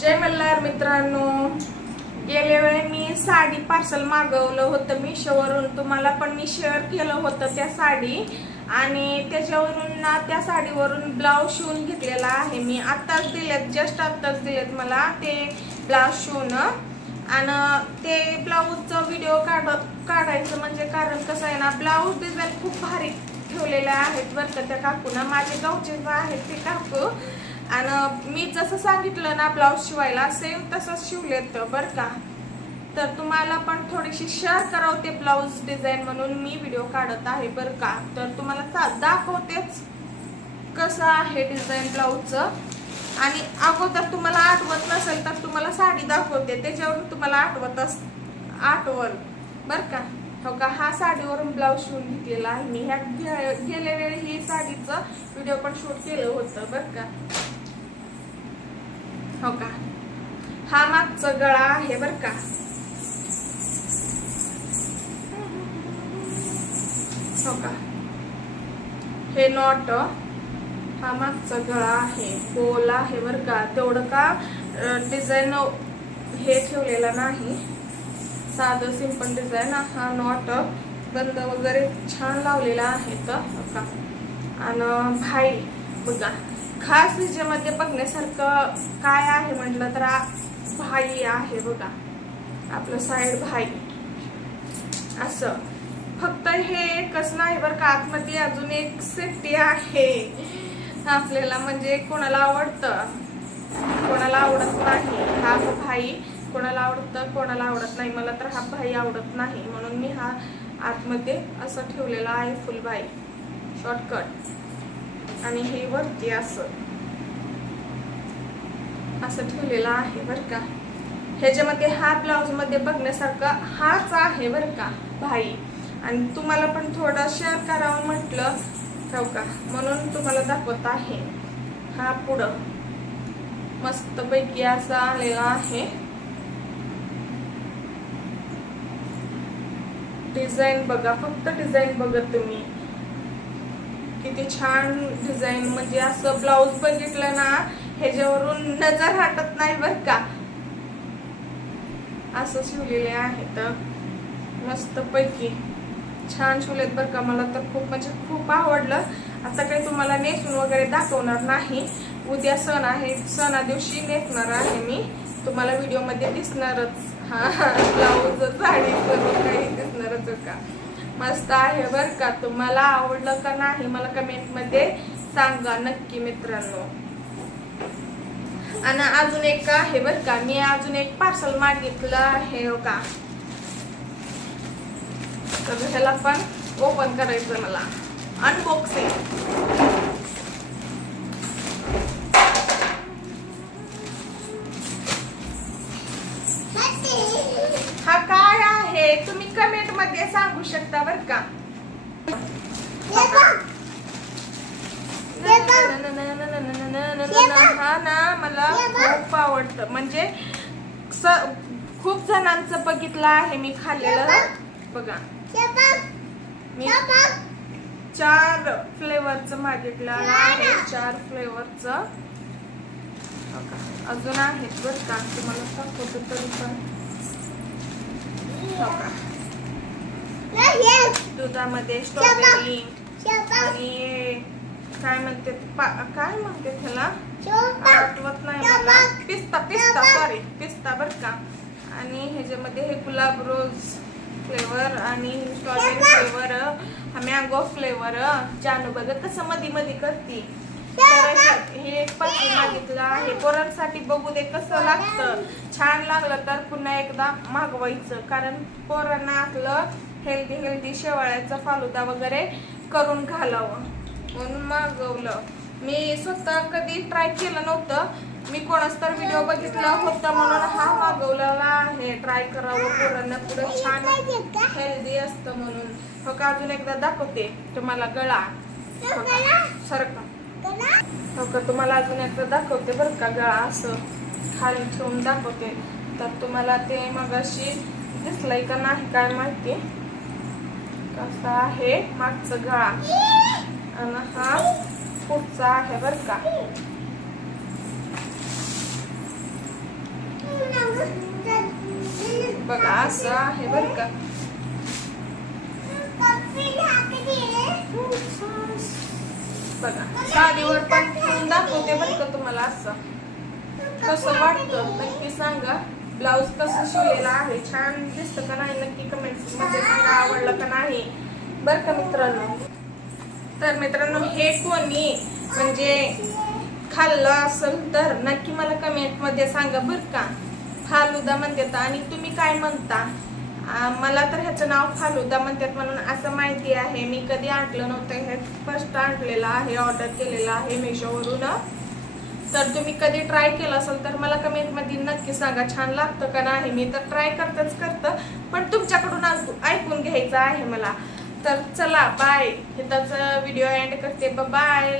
जय मल्हार मित्रांनो. गेल्या वेळी मी साडी पार्सल मागवलं होतं मिशोवरून तुम्हाला पण मी शेअर केलं होतं त्या साडी. आणि त्याच्यावरून ना त्या साडीवरून ब्लाऊज शिवून घेतलेला आहे मी. आत्ताच दिलेत जस्ट आत्ताच दिलेत मला ते ब्लाऊज शिवून. आणि ते ब्लाऊजचा व्हिडिओ काढ काढायचं म्हणजे कारण कसं आहे ना ब्लाऊज डिझाईन खूप भारी ठेवलेल्या आहेत बरं का त्या काकूना. माझे गावचे जे आहेत ते काकू आणि मी जसं सांगितलं ना ब्लाऊज शिवायला सेम तसंच शिवलेत बरं का. तर तुम्हाला पण थोडीशी शेअर करावते ब्लाऊज डिझाईन म्हणून मी व्हिडिओ काढत आहे बरं का. तर तुम्हाला चा- दाखवतेच कसं आहे डिझाईन ब्लाऊजचं. आणि अगोदर तुम्हाला आठवत नसेल तर तुम्हाला साडी दाखवते त्याच्यावरून तुम्हाला आठवत अस आठवल. बरं का. हो का? हा साडीवरून ब्लाऊज शिवून घेतलेला आहे मी. ह्या गेल्या वेळी ही साडीचं व्हिडिओ पण शूट केलं होतं. बरं का. हो का? हा मागचा गळा आहे बरं का. हो का? हे नॉट हा मागचा गळा आहे गोल आहे बरं का. तेवढं का डिझाईन हे ठेवलेलं नाही. साधं सिंपल डिझाईन हा नॉट बंद वगैरे छान लावलेला आहे तर हो का? आणि भाई बघा. खास विजेमध्ये बघण्यासारखं काय आहे म्हटलं तर भाई आहे बघा. आपलं साईड भाई. असं. फक्त हे एकच नाही बरं का आतमध्ये अजून एक सेफ्टी आहे. आपल्याला म्हणजे कोणाला आवडतं? कोणाला आवडत नाही. हा भाई. कोणाला आवडतं? कोणाला आवडत नाही. मला तर हा भाई आवडत नाही. म्हणून मी हा आतमध्ये असं ठेवलेला आहे फुलबाई शॉर्टकट आणि हे वरती असं. असं ठेवलेलं आहे बरं का. ह्याच्यामध्ये हा ब्लाऊजमध्ये हाच आहे बरं का भाई. आणि तुम्हाला पण थोडा शेअर करावं म्हटलं हो का. म्हणून तुम्हाला दाखवत आहे. हा पुढं. मस्त पैकी असा आलेला आहे. डिझाईन बघा. फक्त डिझाईन बघा तुम्ही. किती छान डिझाईन म्हणजे असं ब्लाऊज बघितलं ना ह्याच्यावरून नजर हटत नाही बर का. असं शिवलेले आहेत. मस्त पैकी. छान शिवलेत बर का. मला तर खूप म्हणजे खूप आवडलं. आता काही तुम्हाला नेसून वगैरे दाखवणार नाही. उद्या सण आहे. सणा दिवशी नेसणार आहे मी. तुम्हाला व्हिडिओमध्ये दिसणारच. हा ब्लाऊज साडी सर्व काही दिसणारच का? मस्त आहे बर का. तुम्हाला आवडलं का नाही मला कमेंटमध्ये सांगा नक्की मित्रांनो. आणि अजून एक आहे बर का मी अजून एक पार्सल मागितलं आहे हो का. तर ह्याला पण ओपन करायचं मला. अनबॉक्सिंग मध्ये सांगू शकता बर का? हा ना मला खूप आवडतं. म्हणजे खूप जणांचं बघितलं आहे मी खाल्लेलं. बघा. मी चार फ्लेवरचं मागितलं आहे. चार फ्लेवरचं अजून आहेत बरं का? तुम्हाला दाखवतो तरी पण. हो का. दुधामध्ये स्ट्रॉबेरी आणि काय म्हणते काय म्हणते त्याला? आठवत नाही मला. पिस्ता पिस्ता सॉरी पिस्ता बर का. आणि ह्याच्यामध्ये हे गुलाब रोज फ्लेवर आणि स्ट्रॉबेरी फ्लेवर मँगो फ्लेवर जानू बघत कसं मधी मधी करते. तर हे- एक पाकिट मागितलं आहे. पोरांसाठी बघू दे कसं लागतं. छान लागलं तर पुन्हा एकदा मागवायचं. कारण पोरांना आपलं हेल्दी हेल्दी शेवाळ्याचा फालुदा वगैरे करून घालावं. म्हणून मागवलं. मी स्वतः कधी ट्राय केलं नव्हतं. मी कोणाच तर व्हिडिओ बघितला होता म्हणून हा मागवलेला आहे. ट्राय करावं पोरांना पुढे छान हेल्दी असतं म्हणून. हो का? अजून एकदा दाखवते. तुम्हाला गळा. हो का? सरका. हो का? तुम्हाला अजून एकदा दाखवते बरं का गळा असं. खाली ठेवून दाखवते. तर तुम्हाला ते मगाशी दिसलंय का नाही काय माहिती. असा आहे मागचं गळा. आणि हा पुढचा आहे बर का. बघा असं आहे बर का. बघा साडीवर पण दाखवते बर का तुम्हाला असं. कसं वाटतं? नक्की सांगा. ब्लाऊज कसं शिवलेला आहे. छान दिसतं का नाही? नक्की कमेंटमध्ये सांगा. आवडलं का नाही? बरं का मित्रांनो? तर मित्रांनो हे कोणी म्हणजे खाल्लं असेल तर नक्की मला कमेंटमध्ये सांगा बरं का. फालुदा म्हणतात. आणि तुम्ही काय म्हणता? मला तर ह्याचं नाव फालुदा म्हणतात म्हणून असं माहिती आहे. मी कधी आणलं नव्हतं. हे फर्स्ट आणलेलं आहे. ऑर्डर केलेलं आहे मेशोवरून तर तुम्ही कधी ट्राय केलं असेल तर मला कमेंटमध्ये नक्की सांगा छान लागतं का नाही? मी तर ट्राय करतच करतं पण तुमच्याकडून ऐकून घ्यायचं आहे मला. तर चला बाय इथंच व्हिडिओ एंड करते. बाय